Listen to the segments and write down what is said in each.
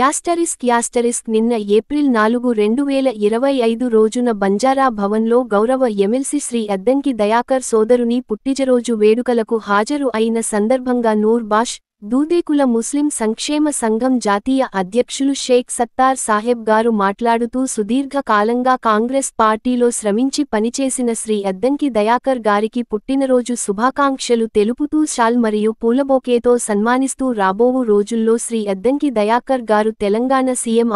Asterisk నిన్న April 4, 2025 రోజున బంజారా భవన్లో గౌరవ ఎమ్మెల్సీ శ్రీ అద్దంకి దయాకర్ సోదరుని పుట్టినరోజు వేడుకలకు హాజరు అయిన సందర్భంగా నూర్ బాష్, దూదేకుల ముస్లిం సంక్షేమ సంఘం జాతీయ అధ్యక్షులు షేక్ సత్తార్ సాహెబ్ గారు మాట్లాడుతూ సుదీర్ఘ కాలంగా కాంగ్రెస్ పార్టీలో శ్రమించి పనిచేసిన శ్రీ అద్దంకి దయాకర్ గారికి పుట్టినరోజు శుభాకాంక్షలు తెలుపుతూ షాల్ మరియు పూలబొకేతో సన్మానిస్తూ రాబోవు రోజుల్లో శ్రీ అద్దంకి దయాకర్ గారు తెలంగాణ సీఎం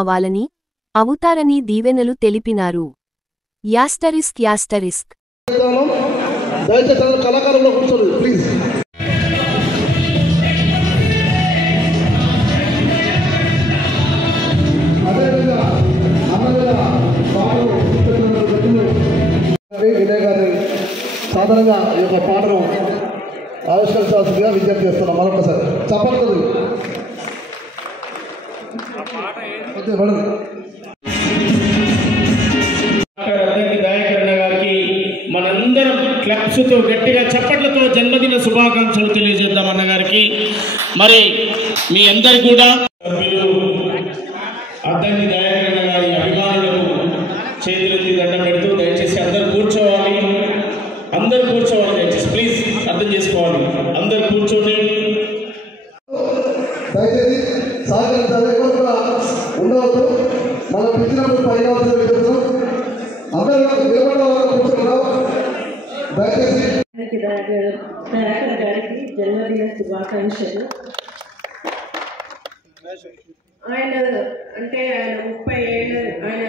అవుతారని దీవెనలు తెలిపినారు. యాస్టరిస్క్ సాధారణంగా ఈ యొక్క పాటను ఆవిష్కరించాల్సిందిగా విజ్ఞప్తి చేస్తున్నాం. మరొకసారి చెప్పండి. గారికి మనందరం క్లాప్స్తో గట్టిగా చప్పట్లతో జన్మదిన శుభాకాంక్షలు తెలియజేద్దాం అన్నగారికి. మరి మీ అందరు కూడా అద్దంకి దయాకరణ గారి అభిమానులకు చేతులెత్తి దండం పెడుతూ దయచేసి అందరు కూర్చోవాలి దయచేసి ప్లీజ్ అర్థం చేసుకోవాలి. అందరు కూర్చోండి. దయచేసి సహకరించాలి. ఎవరు కూడా ఉండవద్దు. మనం పిలిచినప్పుడు పైన అందరూ కూర్చున్నాం. దయచేసి దయాకర్ గారికి జన్మదిన శుభాకాంక్షలు. ఆయన 30 ఏళ్ళు, ఆయన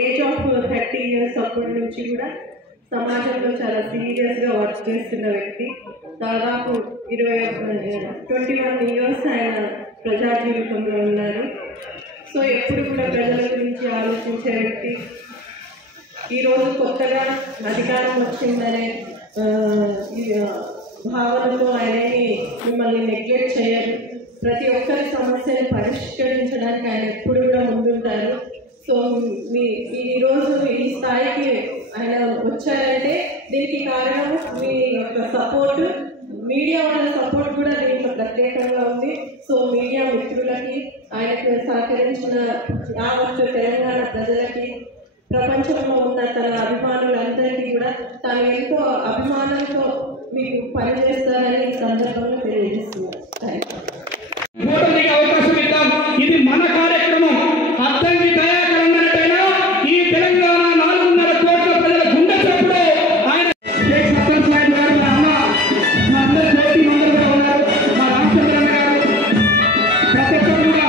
ఏజ్ ఆఫ్ 30 years అప్పటి నుంచి కూడా సమాజంలో చాలా సీరియస్గా వర్క్ చేస్తున్న వ్యక్తి. దాదాపు 21 years ఆయన ప్రజా జీవితంలో ఉన్నారు. సో ఎప్పుడు కూడా ప్రజల గురించి ఆలోచించే వ్యక్తి. ఈరోజు కొత్తగా అధికారం వచ్చిందనే భావనతో ఆయనని మిమ్మల్ని నెగ్లెక్ట్ చేయరు. ప్రతి ఒక్కరి సమస్యను పరిష్కరించడానికి ఆయన ఎప్పుడు కూడా ముందుంటారు. సో ఈరోజు ఈ స్థాయికి ఆయన వచ్చారంటే దీనికి కారణం మీ యొక్క సపోర్ట్, మీడియా వాళ్ళ సపోర్ట్ కూడా దీంట్లో ప్రత్యేకంగా ఉంది. సో మీడియా మిత్రులకి, ఆయనకు సహకరించిన యావత్ తెలంగాణ ప్రజలకి, ప్రపంచంలో ఉన్న తన అభిమానులందరికీ కూడా తాను ఎంతో అభిమానంతో మీకు పనిచేస్తారని ఈ సందర్భంగా తెలియజేస్తున్నారు. అవకాశం ఇద్దాం. ఇది మన కార్యక్రమం. అద్దంకి దయాకర్ అన్నట్టయినా ఈ తెలంగాణ 4.5 కోట్ల ప్రజల గుండె చప్పుడు ఆయన షేక్ సత్తార్ సాహెబ్ గారు, మా అమ్మ, మా అందరి జ్యోతి మండలిగా ఉన్నారు, మా రామచంద్రన్న గారు, ప్రతి ఒక్కరు కూడా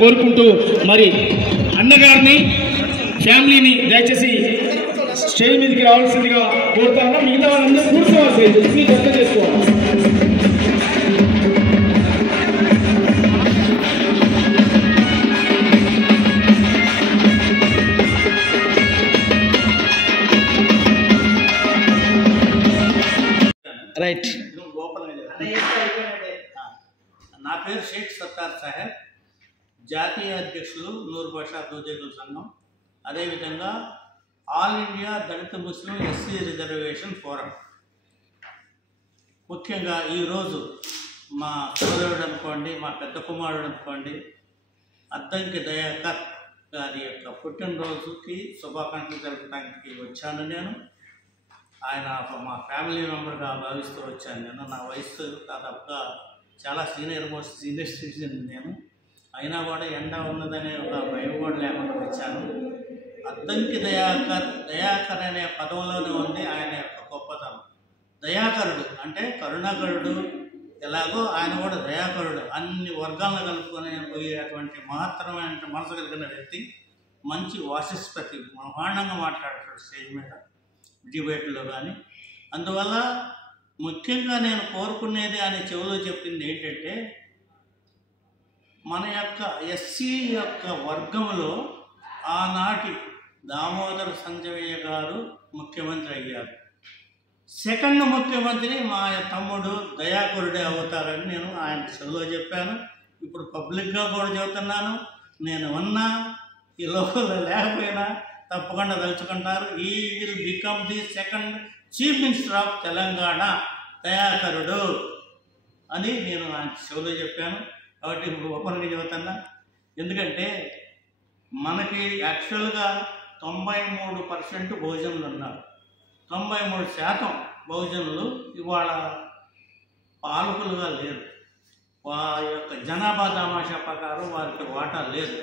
కోరుకుంటూ మరి అన్నగారిని, ఫ్యామిలీని దయచేసి స్టేజ్ మీదకి రావాల్సిందిగా కోరుతాను. మిగతా వాళ్ళందరూ కూర్చోవాలి, ప్లీజ్ అర్థం చేసుకోవాలి. రైట్. నా పేరు షేక్ సత్తార్ సాహెబ్, జాతీయ అధ్యక్షులు నూర్ బాషా దోజేగుల సంఘం, అదేవిధంగా ఆల్ ఇండియా దళిత ముస్లిం ఎస్సీ రిజర్వేషన్ ఫోరం. ముఖ్యంగా ఈరోజు మా సోదరుడు అనుకోండి, మా పెద్ద కుమారుడు అనుకోండి, అద్దంకి దయాకర్ గారి యొక్క పుట్టినరోజుకి శుభాకాంక్షలు జరపడానికి వచ్చాను నేను. ఆయన మా ఫ్యామిలీ మెంబర్గా భావిస్తూ వచ్చాను నేను. నా వయసు దాదాపుగా చాలా సీనియర్ సిటిజన్ నేను. అయినా కూడా ఎండ ఉన్నదనే ఒక భయం కూడా లేకుండా వచ్చాను. అద్దంకి దయాకర్ అనే పదంలోనే ఉంది ఆయన యొక్క గొప్పతనం. దయాకరుడు అంటే కరుణాకరుడు, ఎలాగో ఆయన కూడా దయాకరుడు. అన్ని వర్గాలను కలుపుకొని పోయేటువంటి మహత్తరమైన మనసు కలిగిన వ్యక్తి, మంచి వాచస్పతి, బ్రహ్మాండంగా మాట్లాడతాడు స్టేజ్ మీద, డిబేట్లో కానీ. అందువల్ల ముఖ్యంగా నేను కోరుకునేది అని చెవిలో చెప్పింది ఏంటంటే, మన యొక్క ఎస్సీ యొక్క వర్గంలో ఆనాటి దామోదర సంజయయ్య గారు ముఖ్యమంత్రి అయ్యారు. సెకండ్ ముఖ్యమంత్రి మా తమ్ముడు దయాకరుడే అవుతారని నేను ఆయన చెవిలో చెప్పాను. ఇప్పుడు పబ్లిక్గా కూడా చెబుతున్నాను. నేను ఉన్నా ఈ లోకల్లో లేకపోయినా తప్పకుండా తలుచుకుంటారు. He will become the second chief minister of Telangana దయాకరుడు అని నేను ఆయన చెవిలో చెప్పాను. కాబట్టి ఇప్పుడు ఓపెన్గా చెబుతున్నా. ఎందుకంటే మనకి యాక్చువల్గా 93% బహుజనులు ఉన్నారు. 93% బహుజనులు ఇవాళ పాలకులుగా లేరు. వారి యొక్క జనాభా తమాషా ప్రకారం వారికి వాటా లేదు.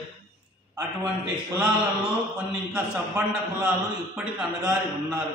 అటువంటి కులాలలో కొన్ని ఇంకా సబ్బండ కులాలు ఇప్పటికీ అణగారి ఉన్నారు.